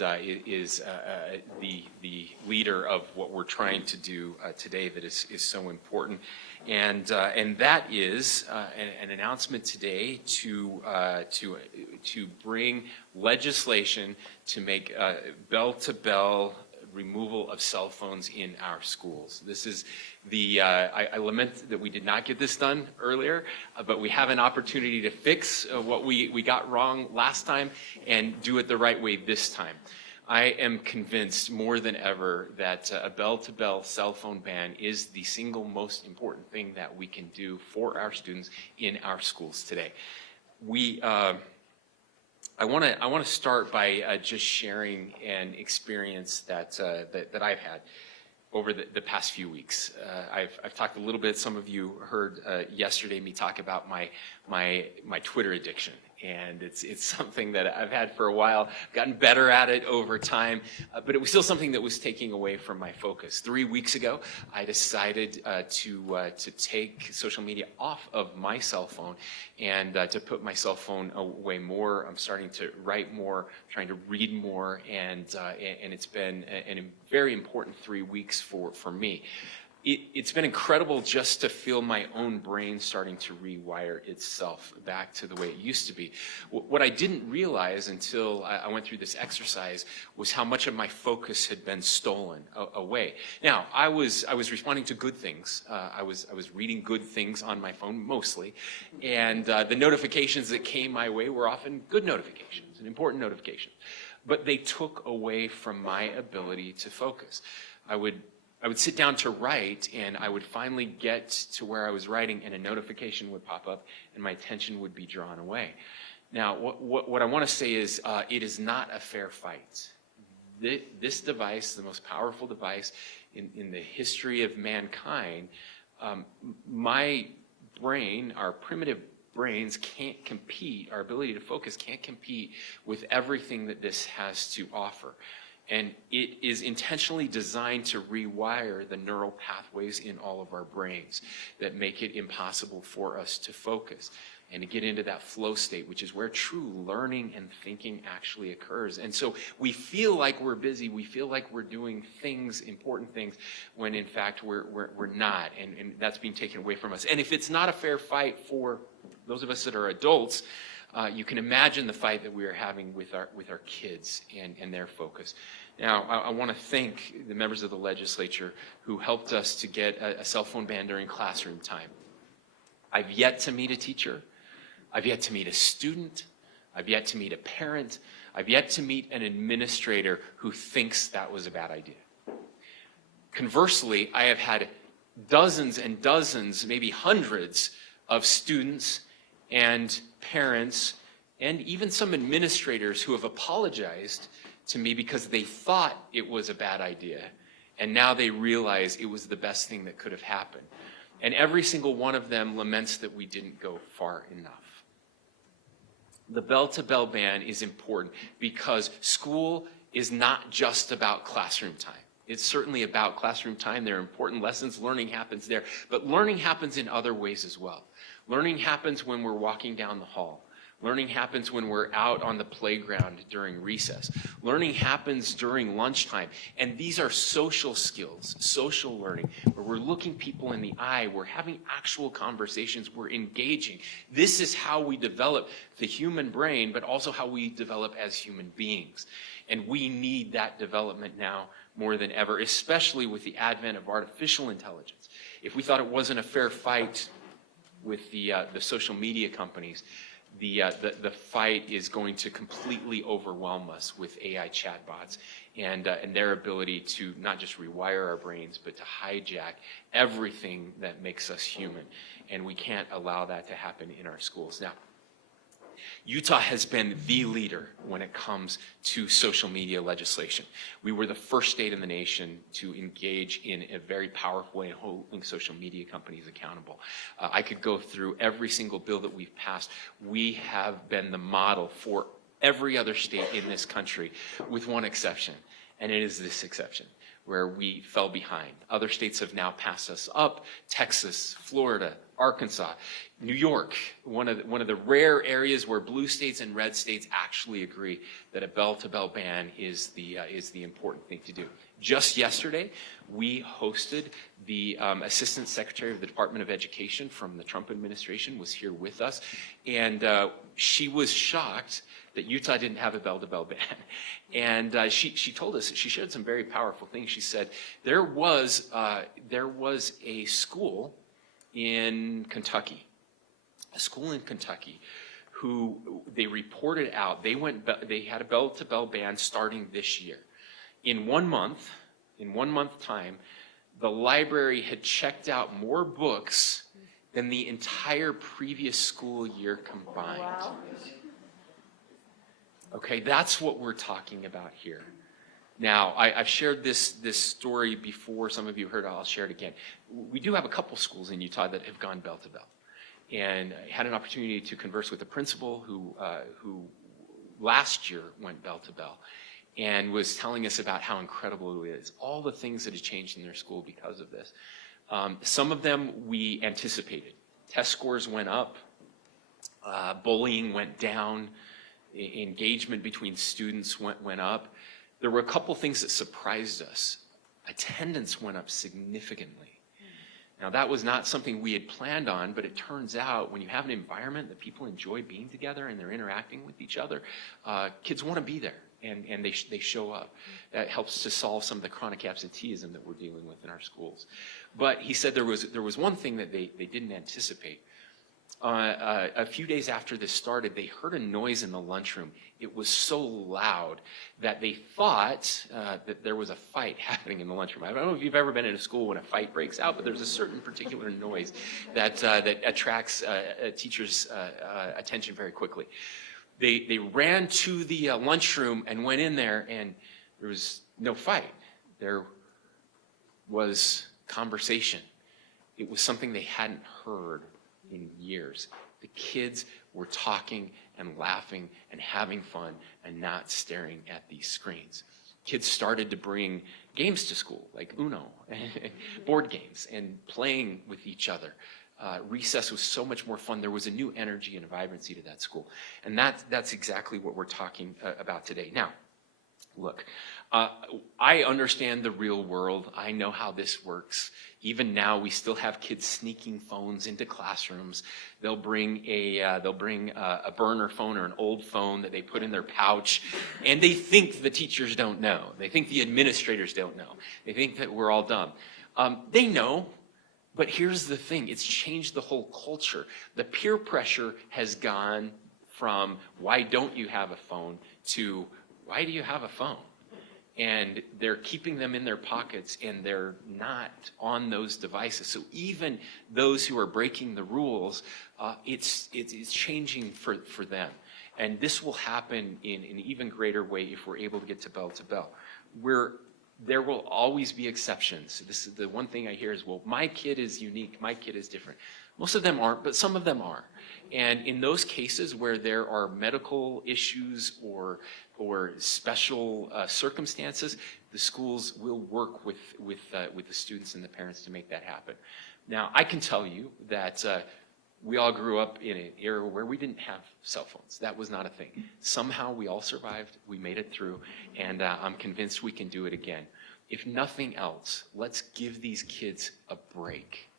and is the leader of what we're trying to do today that is so important. And that is an announcement today to bring legislation to make bell-to-bell removal of cell phones in our schools. This is I lament that we did not get this done earlier, but we have an opportunity to fix what we got wrong last time and do it the right way this time. I am convinced more than ever that a bell-to-bell cell phone ban is the single most important thing that we can do for our students in our schools today. I want to start by just sharing an experience that I've had over the past few weeks. I've talked a little bit. Some of you heard yesterday me talk about my Twitter addiction, and it's something that I've had for a while. I've gotten better at it over time, but it was still something that was taking away from my focus. 3 weeks ago, I decided to take social media off of my cell phone and to put my cell phone away more. I'm starting to write more, trying to read more, and it's been a very important 3 weeks for me. It's been incredible just to feel my own brain starting to rewire itself back to the way it used to be. What I didn't realize until I went through this exercise was how much of my focus had been stolen away. Now, I was responding to good things. I was reading good things on my phone mostly, and the notifications that came my way were often good notifications and important notifications. But they took away from my ability to focus. I would sit down to write, and I would finally get to where I was writing, and a notification would pop up, and my attention would be drawn away. Now, what I want to say is it is not a fair fight. This device, the most powerful device in the history of mankind, my brain, our primitive brains can't compete, our ability to focus can't compete with everything that this has to offer. And it is intentionally designed to rewire the neural pathways in all of our brains that make it impossible for us to focus and to get into that flow state, which is where true learning and thinking actually occurs. And so we feel like we're busy, we feel like we're doing things, important things, when in fact we're not, and that's being taken away from us. And if it's not a fair fight for those of us that are adults, you can imagine the fight that we are having with our kids and their focus. Now, I want to thank the members of the legislature who helped us to get a cell phone ban during classroom time. I've yet to meet a teacher. I've yet to meet a student. I've yet to meet a parent. I've yet to meet an administrator who thinks that was a bad idea. Conversely, I have had dozens and dozens, maybe hundreds of students and parents and even some administrators who have apologized to me because they thought it was a bad idea, and now they realize it was the best thing that could have happened. And every single one of them laments that we didn't go far enough. The bell-to-bell ban is important because school is not just about classroom time. It's certainly about classroom time. There are important lessons. Learning happens there. But learning happens in other ways as well. Learning happens when we're walking down the hall. Learning happens when we're out on the playground during recess. Learning happens during lunchtime. And these are social skills, social learning, where we're looking people in the eye, we're having actual conversations, we're engaging. This is how we develop the human brain, but also how we develop as human beings. And we need that development now more than ever, especially with the advent of artificial intelligence. If we thought it wasn't a fair fight with the social media companies, the fight is going to completely overwhelm us with AI chatbots and their ability to not just rewire our brains, but to hijack everything that makes us human. And we can't allow that to happen in our schools. Now, Utah has been the leader when it comes to social media legislation. We were the first state in the nation to engage in a very powerful way in holding social media companies accountable. I could go through every single bill that we've passed. We have been the model for every other state in this country, with one exception, and it is this exception. where we fell behind. Other states have now passed us up: Texas, Florida, Arkansas, New York, one of the rare areas where blue states and red states actually agree that a bell-to-bell ban is the important thing to do. Just yesterday, we hosted the Assistant Secretary of the Department of Education from the Trump administration was here with us, and she was shocked that Utah didn't have a bell-to-bell ban. And she told us, she shared some very powerful things. She said there was a school in Kentucky, who they reported out. They had a bell-to-bell ban starting this year. In 1 month time, the library had checked out more books than the entire previous school year combined. Wow. Okay, that's what we're talking about here. Now, I've shared this story before. Some of you heard it. I'll share it again. We do have a couple schools in Utah that have gone bell to bell, and I had an opportunity to converse with a principal who last year went bell to bell, and was telling us about how incredible it is, all the things that have changed in their school because of this. Some of them we anticipated. Test scores went up, bullying went down, engagement between students went up. There were a couple things that surprised us. Attendance went up significantly. Now, that was not something we had planned on, but it turns out when you have an environment that people enjoy being together and they're interacting with each other, kids want to be there, and they show up. That helps to solve some of the chronic absenteeism that we're dealing with in our schools. But he said there was one thing that they didn't anticipate. A few days after this started, they heard a noise in the lunchroom. It was so loud that they thought that there was a fight happening in the lunchroom. I don't know if you've ever been in a school when a fight breaks out, but there's a certain particular noise that attracts teachers' attention very quickly. They ran to the lunchroom and went in there, and there was no fight. There was conversation. It was something they hadn't heard in years. The kids were talking and laughing and having fun and not staring at these screens. Kids started to bring games to school, like Uno, board games, and playing with each other. Recess was so much more fun. There was a new energy and a vibrancy to that school. And that's exactly what we're talking about today. Now, look, I understand the real world. I know how this works. Even now, we still have kids sneaking phones into classrooms. They'll bring a burner phone or an old phone that they put in their pouch, and they think the teachers don't know. They think the administrators don't know. They think that we're all dumb. They know, but here's the thing. It's changed the whole culture. The peer pressure has gone from, why don't you have a phone, to, why do you have a phone? And they're keeping them in their pockets, and they're not on those devices. So even those who are breaking the rules, it's changing for them. And this will happen in an even greater way if we're able to get to bell. There will always be exceptions. This is the one thing I hear is, well, my kid is unique, my kid is different. Most of them aren't, but some of them are. And in those cases where there are medical issues or special circumstances, the schools will work with the students and the parents to make that happen. Now, I can tell you that we all grew up in an era where we didn't have cell phones. That was not a thing. Somehow we all survived, we made it through, and I'm convinced we can do it again. If nothing else, let's give these kids a break.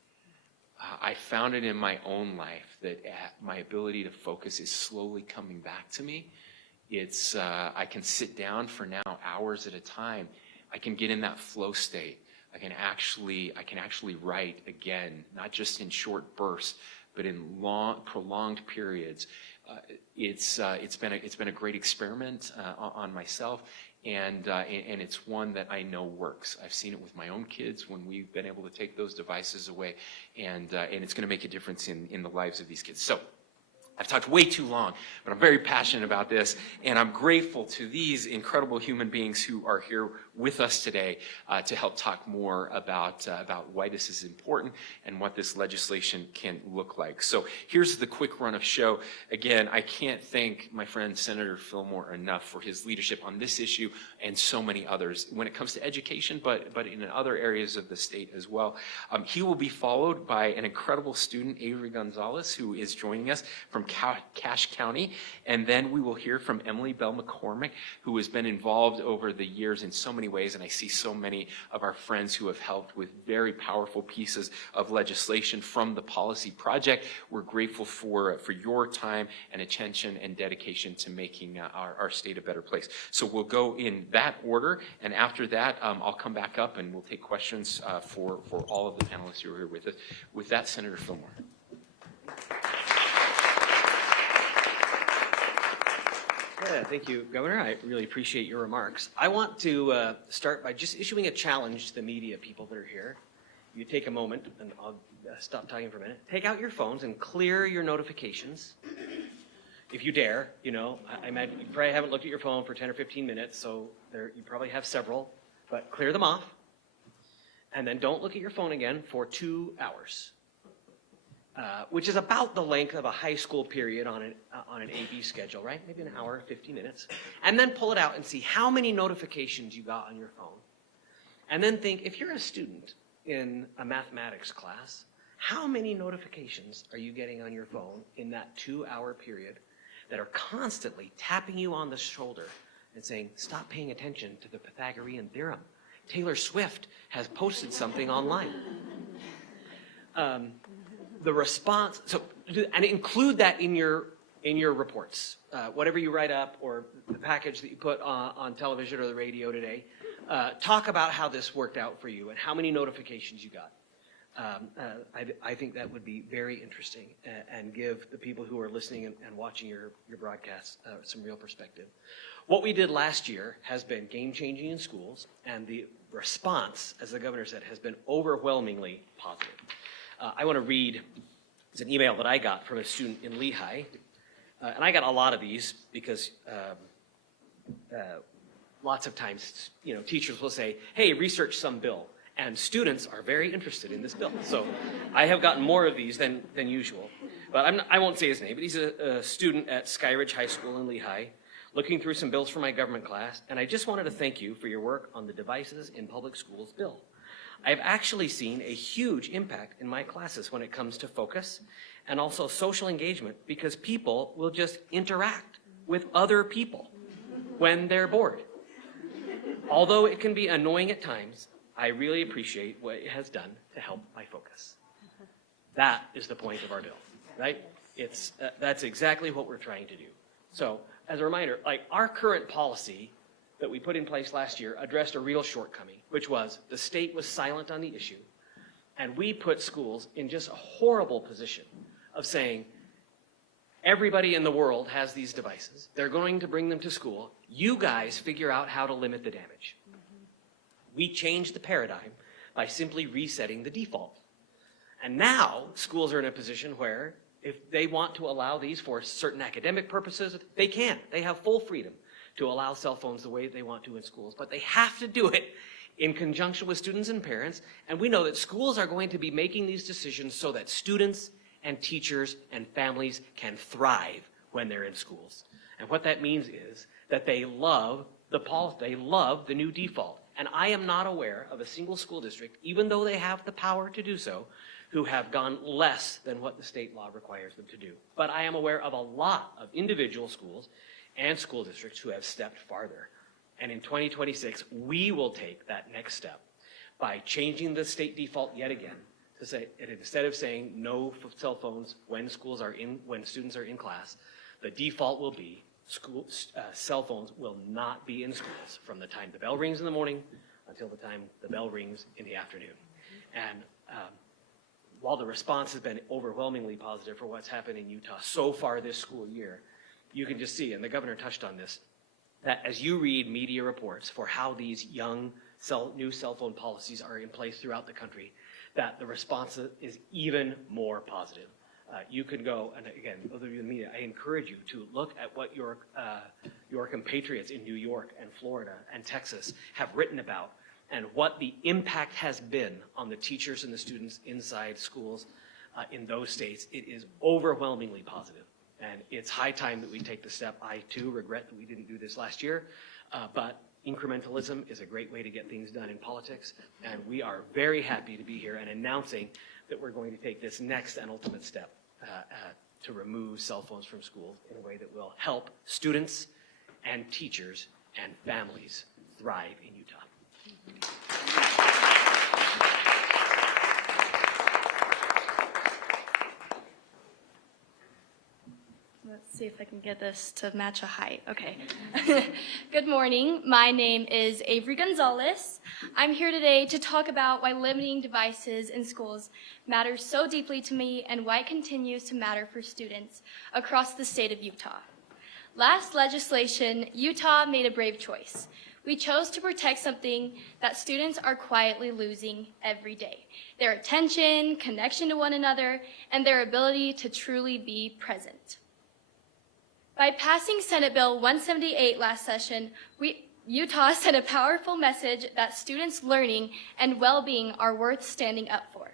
I found it in my own life that my ability to focus is slowly coming back to me. It's I can sit down for now hours at a time. I can get in that flow state. I can actually write again, not just in short bursts, but in long, prolonged periods. It's been a great experiment on myself, and it's one that I know works. I've seen it with my own kids when we've been able to take those devices away, and it's going to make a difference in the lives of these kids. So I've talked way too long, but I'm very passionate about this, and I'm grateful to these incredible human beings who are here with us today to help talk more about why this is important and what this legislation can look like. So here's the quick run of show. Again, I can't thank my friend Senator Fillmore enough for his leadership on this issue and so many others when it comes to education, but in other areas of the state as well. He will be followed by an incredible student, Avery Gonzalez, who is joining us from Cache County, and then we will hear from Emily Bell McCormick, who has been involved over the years in so many ways, and I see so many of our friends who have helped with very powerful pieces of legislation from the policy project. We're grateful for your time and attention and dedication to making our state a better place. So we'll go in that order, and after that, I'll come back up and we'll take questions for all of the panelists who are here with us. With that, Senator Fillmore. Yeah, thank you, Governor. I really appreciate your remarks. I want to start by just issuing a challenge to the media people that are here. You take a moment, and I'll stop talking for a minute. Take out your phones and clear your notifications. If you dare, you know, I imagine you probably haven't looked at your phone for 10 or 15 minutes, so you probably have several, but clear them off. And then don't look at your phone again for 2 hours. Which is about the length of a high school period on an AB schedule, right? Maybe an hour, 50 minutes. And then pull it out and see how many notifications you got on your phone. And then think, if you're a student in a mathematics class, how many notifications are you getting on your phone in that 2-hour period that are constantly tapping you on the shoulder and saying, stop paying attention to the Pythagorean theorem. Taylor Swift has posted something online. The response, and include that in your reports, whatever you write up or the package that you put on television or the radio today. Talk about how this worked out for you and how many notifications you got. I think that would be very interesting and give the people who are listening and watching your broadcasts some real perspective. What we did last year has been game-changing in schools, and the response, as the governor said, has been overwhelmingly positive. I want to read, it's an email that I got from a student in Lehigh, and I got a lot of these because lots of times, you know, teachers will say, hey, research some bill, and students are very interested in this bill. So I have gotten more of these than usual. But I won't say his name, but he's a student at Skyridge High School in Lehigh, looking through some bills for my government class, and I just wanted to thank you for your work on the Devices in Public Schools bill. I've actually seen a huge impact in my classes when it comes to focus and also social engagement, because people will just interact with other people when they're bored. Although it can be annoying at times, I really appreciate what it has done to help my focus. That is the point of our bill, right? That's exactly what we're trying to do. So, as a reminder, like our current policy that we put in place last year addressed a real shortcoming, which was the state was silent on the issue, and we put schools in just a horrible position of saying, everybody in the world has these devices. They're going to bring them to school. You guys figure out how to limit the damage. We changed the paradigm by simply resetting the default. And now schools are in a position where if they want to allow these for certain academic purposes, they can. They have full freedom to allow cell phones the way they want to in schools, but they have to do it in conjunction with students and parents. And we know that schools are going to be making these decisions so that students and teachers and families can thrive when they're in schools. And what that means is that they love the policy, they love the new default. And I am not aware of a single school district, even though they have the power to do so, who have gone less than what the state law requires them to do. But I am aware of a lot of individual schools and school districts who have stepped farther. And in 2026, we will take that next step by changing the state default yet again to say, instead of saying no cell phones when students are in class, the default will be cell phones will not be in schools from the time the bell rings in the morning until the time the bell rings in the afternoon. And while the response has been overwhelmingly positive for what's happened in Utah so far this school year, you can just see, and the governor touched on this, that as you read media reports for how these new cell phone policies are in place throughout the country, that the response is even more positive. You can go, and again, those of you in the media, I encourage you to look at what your compatriots in New York and Florida and Texas have written about and what the impact has been on the teachers and the students inside schools in those states. It is overwhelmingly positive. And it's high time that we take the step. I, too, regret that we didn't do this last year, but incrementalism is a great way to get things done in politics, and we are very happy to be here and announcing that we're going to take this next and ultimate step to remove cell phones from schools in a way that will help students and teachers and families thrive in Utah. Let's see if I can get this to match a height. Okay. Good morning. My name is Avery Gonzalez. I'm here today to talk about why limiting devices in schools matters so deeply to me and why it continues to matter for students across the state of Utah. Last legislation, Utah made a brave choice. We chose to protect something that students are quietly losing every day: their attention, connection to one another, and their ability to truly be present. By passing Senate Bill 178 last session, Utah sent a powerful message that students' learning and well-being are worth standing up for.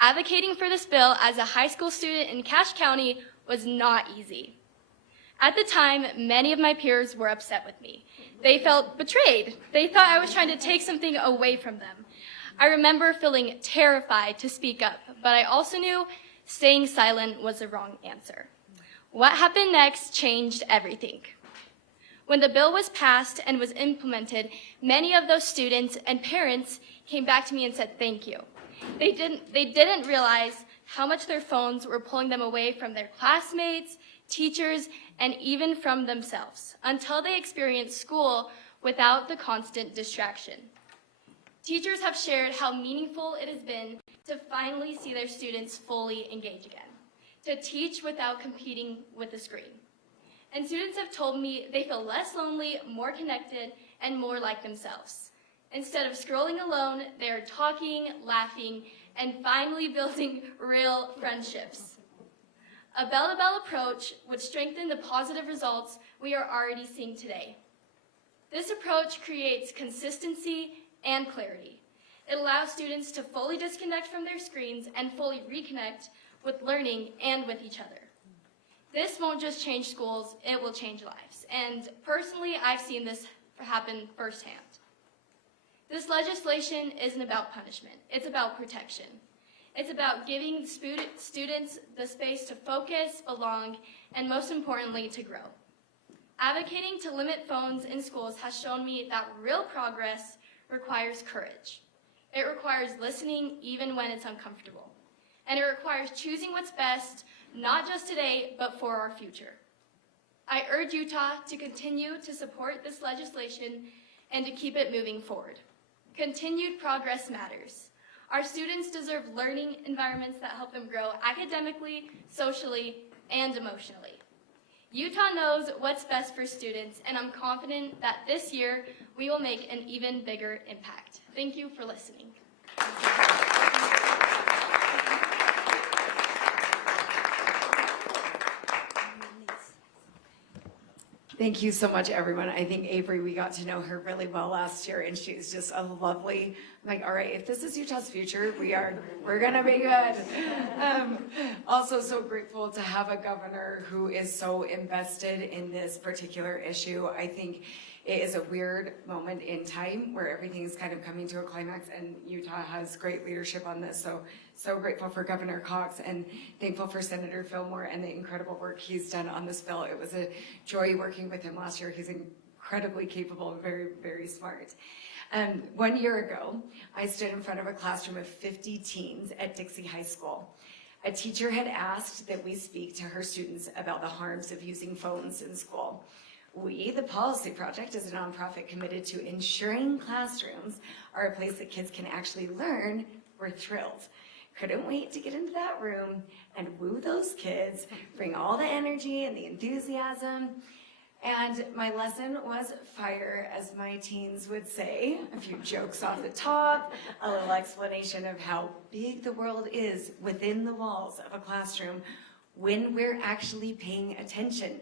Advocating for this bill as a high school student in Cache County was not easy. At the time, many of my peers were upset with me. They felt betrayed. They thought I was trying to take something away from them. I remember feeling terrified to speak up, but I also knew staying silent was the wrong answer. What happened next changed everything. When the bill was passed and was implemented, many of those students and parents came back to me and said thank you. They didn't realize how much their phones were pulling them away from their classmates, teachers, and even from themselves, until they experienced school without the constant distraction. Teachers have shared how meaningful it has been to finally see their students fully engage again, to teach without competing with the screen. And students have told me they feel less lonely, more connected, and more like themselves. Instead of scrolling alone, they're talking, laughing, and finally building real friendships. A bell-to-bell approach would strengthen the positive results we are already seeing today. This approach creates consistency and clarity. It allows students to fully disconnect from their screens and fully reconnect with learning and with each other. This won't just change schools, it will change lives. And personally, I've seen this happen firsthand. This legislation isn't about punishment, it's about protection. It's about giving students the space to focus, belong, and most importantly, to grow. Advocating to limit phones in schools has shown me that real progress requires courage. It requires listening even when it's uncomfortable. And it requires choosing what's best, not just today, but for our future. I urge Utah to continue to support this legislation and to keep it moving forward. Continued progress matters. Our students deserve learning environments that help them grow academically, socially, and emotionally. Utah knows what's best for students, and I'm confident that this year we will make an even bigger impact. Thank you for listening. Thank you so much, everyone. I think Avery, we got to know her really well last year, and she's just a lovely, like, all right, if this is Utah's future, we're gonna be good. Also so grateful to have a governor who is so invested in this particular issue. I think it is a weird moment in time where everything is kind of coming to a climax, and Utah has great leadership on this. So grateful for Governor Cox and thankful for Senator Fillmore and the incredible work he's done on this bill. It was a joy working with him last year. He's incredibly capable and very, very smart. 1 year ago, I stood in front of a classroom of 50 teens at Dixie High School. A teacher had asked that we speak to her students about the harms of using phones in school. We, the Policy Project, is a nonprofit committed to ensuring classrooms are a place that kids can actually learn. We're thrilled. Couldn't wait to get into that room and woo those kids, bring all the energy and the enthusiasm. And my lesson was fire, as my teens would say. A few jokes off the top, a little explanation of how big the world is within the walls of a classroom when we're actually paying attention.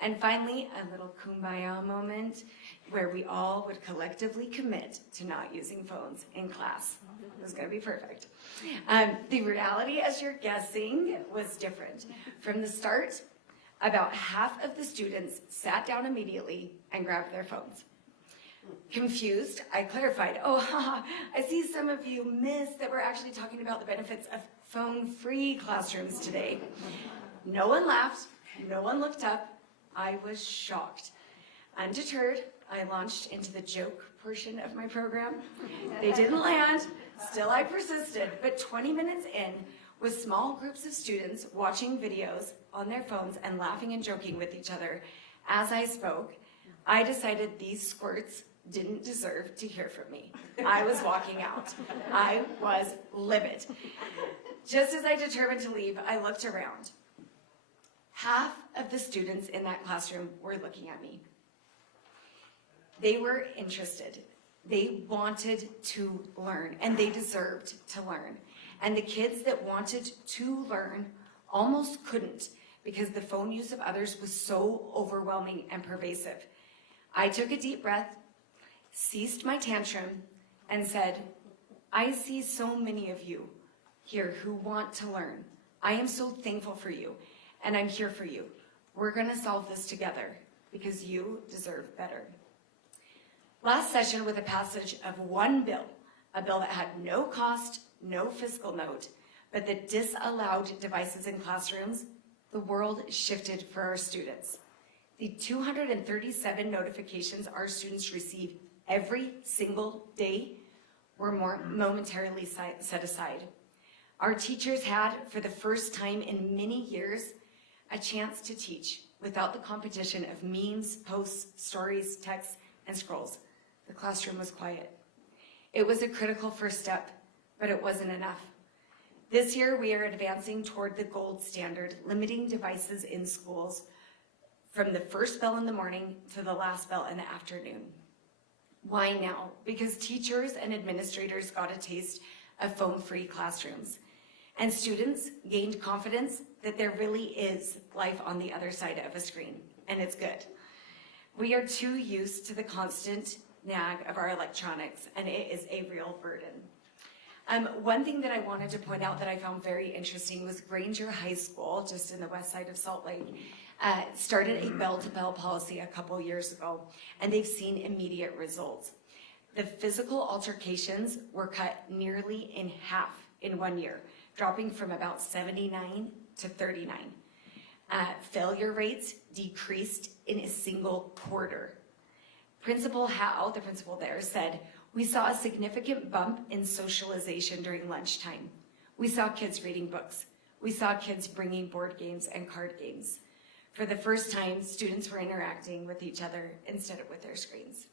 And finally, a little kumbaya moment where we all would collectively commit to not using phones in class. It was going to be perfect. The reality, as you're guessing, was different. From the start, about half of the students sat down immediately and grabbed their phones. Confused, I clarified, I see some of you missed that we're actually talking about the benefits of phone-free classrooms today. No one laughed, no one looked up. I was shocked. Undeterred, I launched into the joke portion of my program. They didn't land, still I persisted, but 20 minutes in, with small groups of students watching videos on their phones and laughing and joking with each other as I spoke, I decided these squirts didn't deserve to hear from me. I was walking out. I was livid. Just as I determined to leave, I looked around. Half of the students in that classroom were looking at me. They were interested. They wanted to learn, and they deserved to learn. And the kids that wanted to learn almost couldn't because the phone use of others was so overwhelming and pervasive. I took a deep breath, ceased my tantrum, and said, I see so many of you here who want to learn. I am so thankful for you, and I'm here for you. We're gonna solve this together because you deserve better. Last session with a passage of one bill, a bill that had no cost, no fiscal note, but that disallowed devices in classrooms, the world shifted for our students. The 237 notifications our students receive every single day were more momentarily set aside. Our teachers had, for the first time in many years, a chance to teach without the competition of memes, posts, stories, texts, and scrolls. The classroom was quiet. It was a critical first step, but it wasn't enough. This year, we are advancing toward the gold standard, limiting devices in schools from the first bell in the morning to the last bell in the afternoon. Why now? Because teachers and administrators got a taste of phone-free classrooms, and students gained confidence that there really is life on the other side of a screen, and it's good. We are too used to the constant nag of our electronics, and it is a real burden. One thing that I wanted to point out that I found very interesting was Granger High School, just in the west side of Salt Lake, started a bell-to-bell policy a couple years ago, and they've seen immediate results. The physical altercations were cut nearly in half in 1 year, dropping from about 79 to 39. Failure rates decreased in a single quarter. Principal Howe, the principal there, said, we saw a significant bump in socialization during lunchtime. We saw kids reading books. We saw kids bringing board games and card games. For the first time, students were interacting with each other instead of with their screens.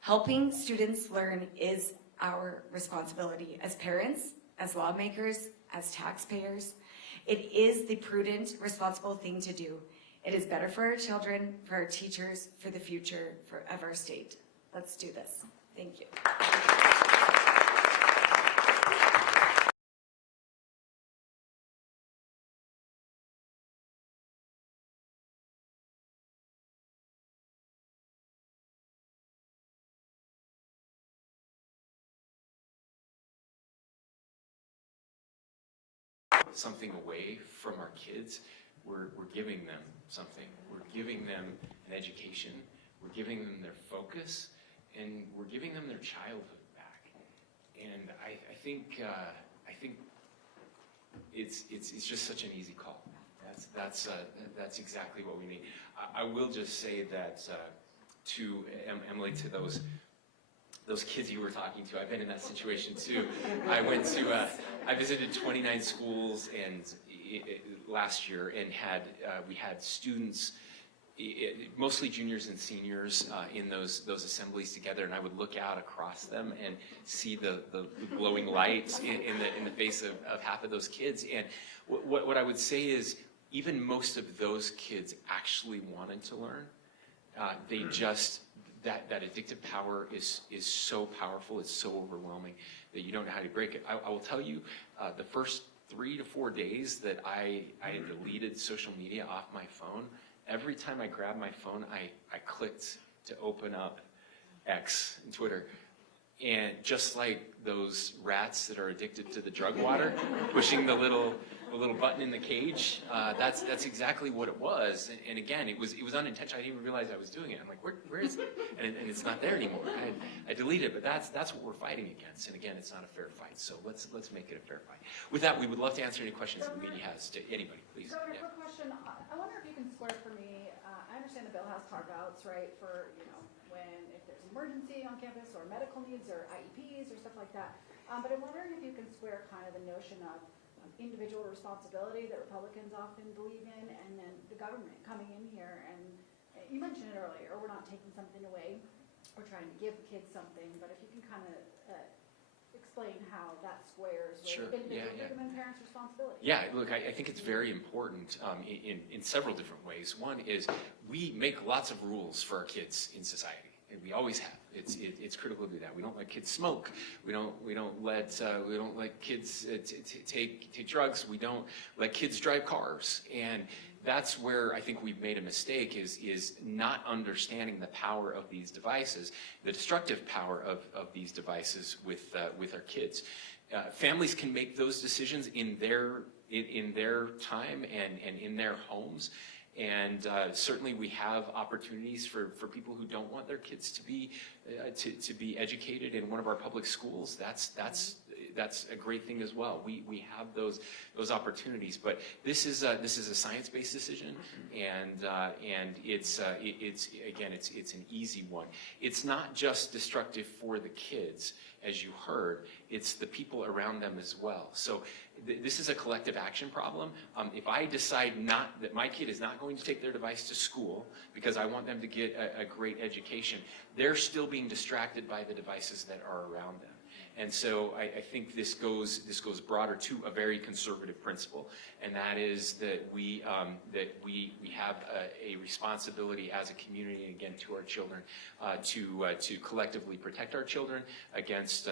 Helping students learn is our responsibility as parents, as lawmakers, as taxpayers. It is the prudent, responsible thing to do. It is better for our children, for our teachers, for the future of our state. Let's do this. Thank you. Something away from our kids, we're giving them something. We're giving them an education. We're giving them their focus, and we're giving them their childhood back. And I think it's just such an easy call. That's exactly what we need. I will just say that to Emily, to those kids you were talking to, I've been in that situation too. I visited 29 schools and last year, and we had students, mostly juniors and seniors, in those assemblies together, and I would look out across them and see the glowing lights in the face of half of those kids. And what I would say is, even most of those kids actually wanted to learn. They just, that addictive power is so powerful, it's so overwhelming that you don't know how to break it. I will tell you, the first 3 to 4 days that I had deleted social media off my phone, every time I grabbed my phone, I clicked to open up X and Twitter. And just like those rats that are addicted to the drug water, pushing the little button in the cage, that's exactly what it was. And again, it was unintentional. I didn't even realize I was doing it. I'm like, where is it? And it's not there anymore. I deleted it, but that's what we're fighting against. And again, it's not a fair fight. So let's make it a fair fight. With that, we would love to answer any questions that the media has to anybody, please. Governor, quick question. I wonder if you can square for me. I understand the bill has carve-outs, right, for if there's an emergency on campus or medical needs or IEPs or stuff like that. But I'm wondering if you can square kind of the notion of individual responsibility that Republicans often believe in, and then the government coming in here, and you mentioned it earlier, we're not taking something away, we're trying to give kids something, but if you can kind of explain how that squares with Sure. individual freedom and parents' responsibility. Yeah, look, I think it's very important in several different ways. One is we make lots of rules for our kids in society. And we always have. It's critical to do that. We don't let kids smoke. We don't let kids take drugs. We don't let kids drive cars. And that's where I think we've made a mistake is not understanding the power of these devices, the destructive power of these devices with our kids. Families can make those decisions in their time and in their homes. And certainly we have opportunities for people who don't want their kids to be educated in one of our public schools. That's a great thing as well. We have those opportunities, but this is a science-based decision, and it's an easy one. It's not just destructive for the kids, as you heard. It's the people around them as well. So this is a collective action problem. If I decide that my kid is not going to take their device to school because I want them to get a great education, they're still being distracted by the devices that are around them. And so I think this goes broader to a very conservative principle, and that is that we have a responsibility as a community, and again to our children, to collectively protect our children against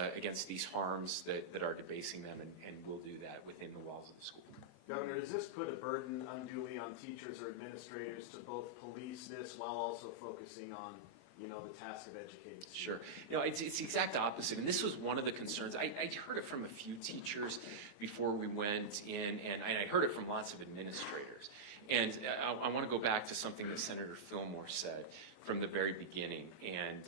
these harms that are debasing them, and we'll do that within the walls of the school. Governor, does this put a burden unduly on teachers or administrators to both police this while also focusing on the task of educating students? Sure. It's the exact opposite. And this was one of the concerns. I heard it from a few teachers before we went in, and I heard it from lots of administrators. And I want to go back to something that Senator Fillmore said from the very beginning. And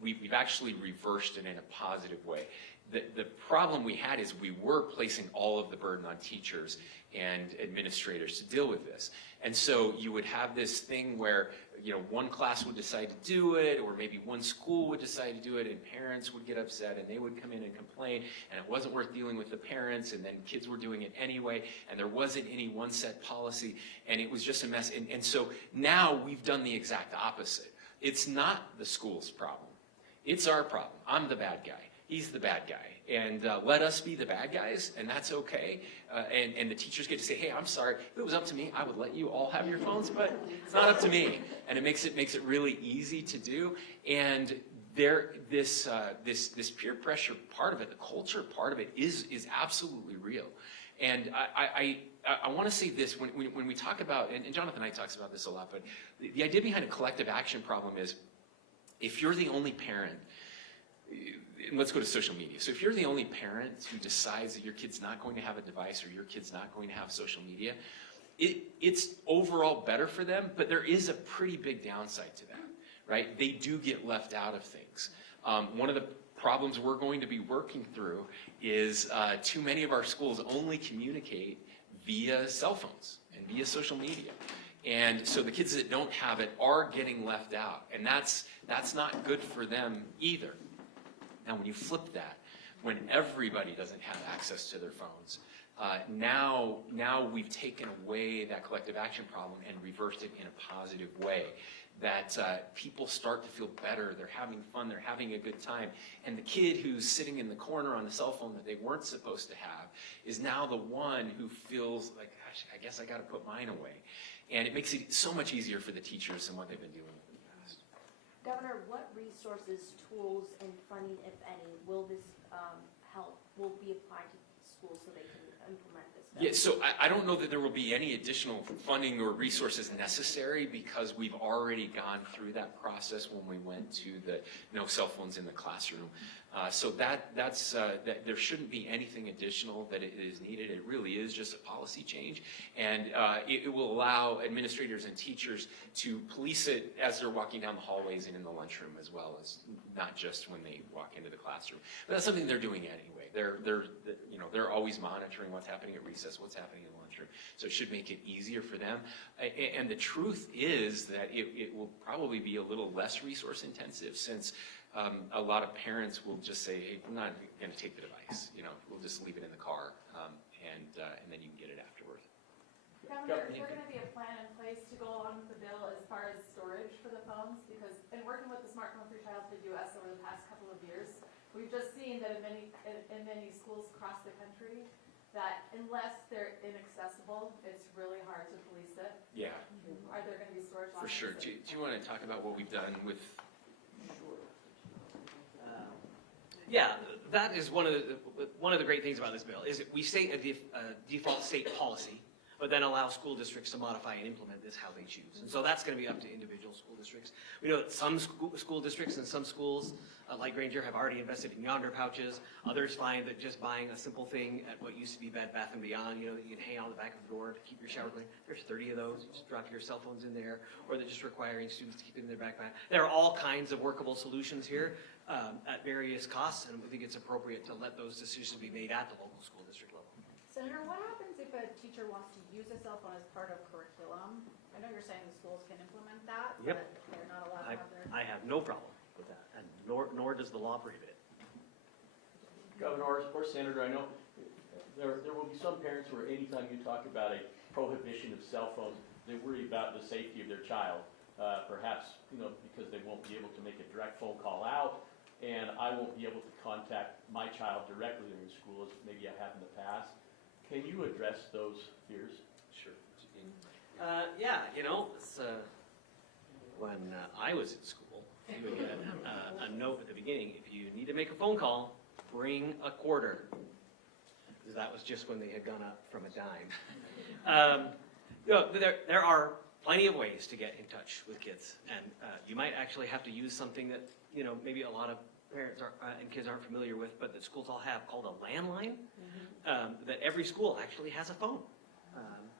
we've actually reversed it in a positive way. The problem we had is we were placing all of the burden on teachers and administrators to deal with this. And so you would have this thing where one class would decide to do it, or maybe one school would decide to do it, and parents would get upset, and they would come in and complain, and it wasn't worth dealing with the parents, and then kids were doing it anyway, and there wasn't any one set policy, and it was just a mess. And so now we've done the exact opposite. It's not the school's problem. It's our problem. I'm the bad guy. He's the bad guy. And let us be the bad guys, and that's okay. And the teachers get to say, hey, I'm sorry. If it was up to me, I would let you all have your phones, but it's not up to me. And it makes it really easy to do. And this peer pressure part of it, the culture part of it, is absolutely real. And I want to say this, when we talk about, and Jonathan and I talks about this a lot, but the idea behind a collective action problem is, if you're the only parent, and let's go to social media. So if you're the only parent who decides that your kid's not going to have a device or your kid's not going to have social media, it's overall better for them, but there is a pretty big downside to that, right? They do get left out of things. One of the problems we're going to be working through is too many of our schools only communicate via cell phones and via social media. And so the kids that don't have it are getting left out, and that's not good for them either. Now, when you flip that, when everybody doesn't have access to their phones, now we've taken away that collective action problem and reversed it in a positive way. That people start to feel better, they're having fun, they're having a good time. And the kid who's sitting in the corner on the cell phone that they weren't supposed to have is now the one who feels like, gosh, I guess I got to put mine away. And it makes it so much easier for the teachers than what they've been dealing with in the past. Governor, what resources, tools, and funding, if any, will this will be applied to schools so they can implement this bill? Yeah, so I don't know that there will be any additional funding or resources necessary because we've already gone through that process when we went to the no cell phones in the classroom. So that's there shouldn't be anything additional that is needed. It really is just a policy change, and it will allow administrators and teachers to police it as they're walking down the hallways and in the lunchroom, as well as not just when they walk into the classroom. But that's something they're doing anyway. They're always monitoring what's happening at recess, what's happening in the lunchroom. So it should make it easier for them. And the truth is that it will probably be a little less resource intensive, since a lot of parents will just say, hey, I'm not going to take the device. We'll just leave it in the car, and then you can get it afterward. Governor, is there going to be a plan in place to go along with the bill as far as storage for the phones? Because in working with the Smart Phone Free Childhood US over the past couple of years, we've just seen that in many schools across the country, that unless they're inaccessible, it's really hard to police it. Yeah, Are there going to be storage for lockers? sure. Do you want to talk about what we've done with? Yeah, that is one of the great things about this bill, is that we state a default state policy, but then allow school districts to modify and implement this how they choose. And so that's going to be up to individual school districts. We know that some school districts and some schools, like Granger, have already invested in yonder pouches. Others find that just buying a simple thing at what used to be Bed Bath & Beyond, that you can hang on the back of the door to keep your shower clean. There's 30 of those. You just drop your cell phones in there, or they're just requiring students to keep it in their backpack. There are all kinds of workable solutions here at various costs, and we think it's appropriate to let those decisions be made at the local school district level. Senator, what happens if a teacher wants to use a cell phone as part of curriculum? I know you're saying the schools can implement that, Yep. but they're not allowed to have their... I have no problem with that, and nor does the law prohibit it. Governor or Senator, I know there will be some parents where anytime you talk about a prohibition of cell phones, they worry about the safety of their child. Perhaps, because they won't be able to make a direct phone call out, and I won't be able to contact my child directly during school, as maybe I have in the past. Can you address those fears? Sure. Yeah, it's, when I was in school, you would get a note at the beginning, if you need to make a phone call, bring a quarter. Because that was just when they had gone up from a dime. There are plenty of ways to get in touch with kids, and you might actually have to use something that, maybe a lot of parents and kids aren't familiar with, but that schools all have, called a landline, that every school actually has a phone.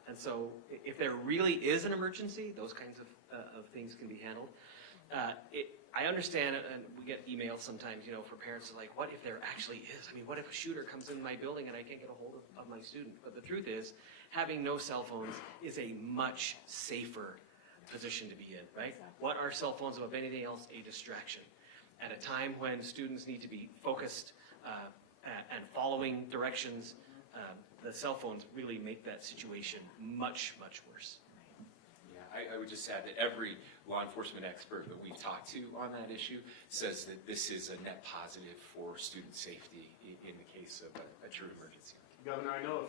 And so if there really is an emergency, those kinds of things can be handled. I understand, and we get emails sometimes, for parents like, what if there actually is? I mean, what if a shooter comes in my building and I can't get a hold of my student? But the truth is, having no cell phones is a much safer position to be in, right? Exactly. What are cell phones above anything else? A distraction. At a time when students need to be focused and following directions, the cell phones really make that situation much, much worse. Yeah, I would just add that every law enforcement expert that we've talked to on that issue says that this is a net positive for student safety in the case of a true emergency. Governor, I know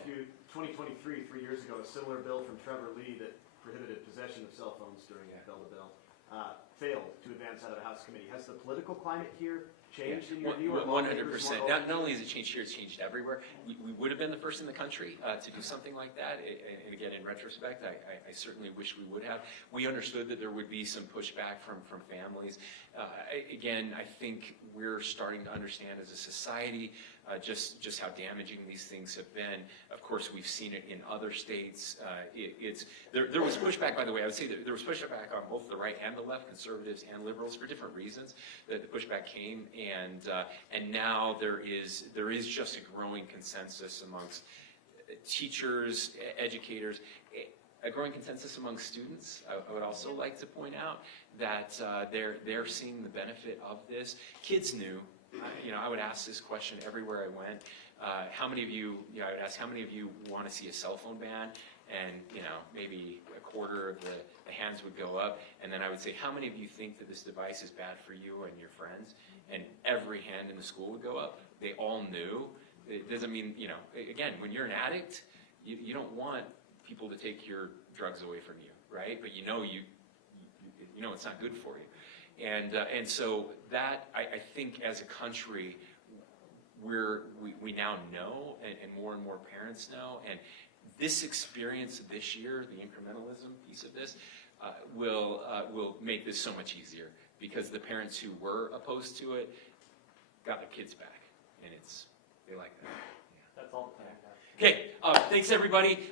2023, 3 years ago, a similar bill from Trevor Lee that prohibited possession of cell phones during bill-to-bill failed to advance out of the House committee. Has the political climate here changed in your view? 100%. Not only has it changed here, it's changed everywhere. We would have been the first in the country to do something like that. And again, in retrospect, I certainly wish we would have. We understood that there would be some pushback from families. Again, I think we're starting to understand as a society just how damaging these things have been. Of course, we've seen it in other states. There was pushback, by the way. I would say that there was pushback on both the right and the left, conservatives and liberals, for different reasons. The pushback came, and now there is just a growing consensus amongst teachers, educators, a growing consensus among students. I would also like to point out that they're seeing the benefit of this. Kids knew. I would ask this question everywhere I went. How many of you, I would ask, how many of you want to see a cell phone ban? And, maybe a quarter of the hands would go up. And then I would say, how many of you think that this device is bad for you and your friends? And every hand in the school would go up. They all knew. It doesn't mean, again, when you're an addict, you don't want people to take your drugs away from you, right? But you know it's not good for you. And so that, I think as a country, we now know, and more parents know, and this experience this year, the incrementalism piece of this, will make this so much easier, because the parents who were opposed to it got their kids back, and they like that. That's all. Okay, thanks everybody.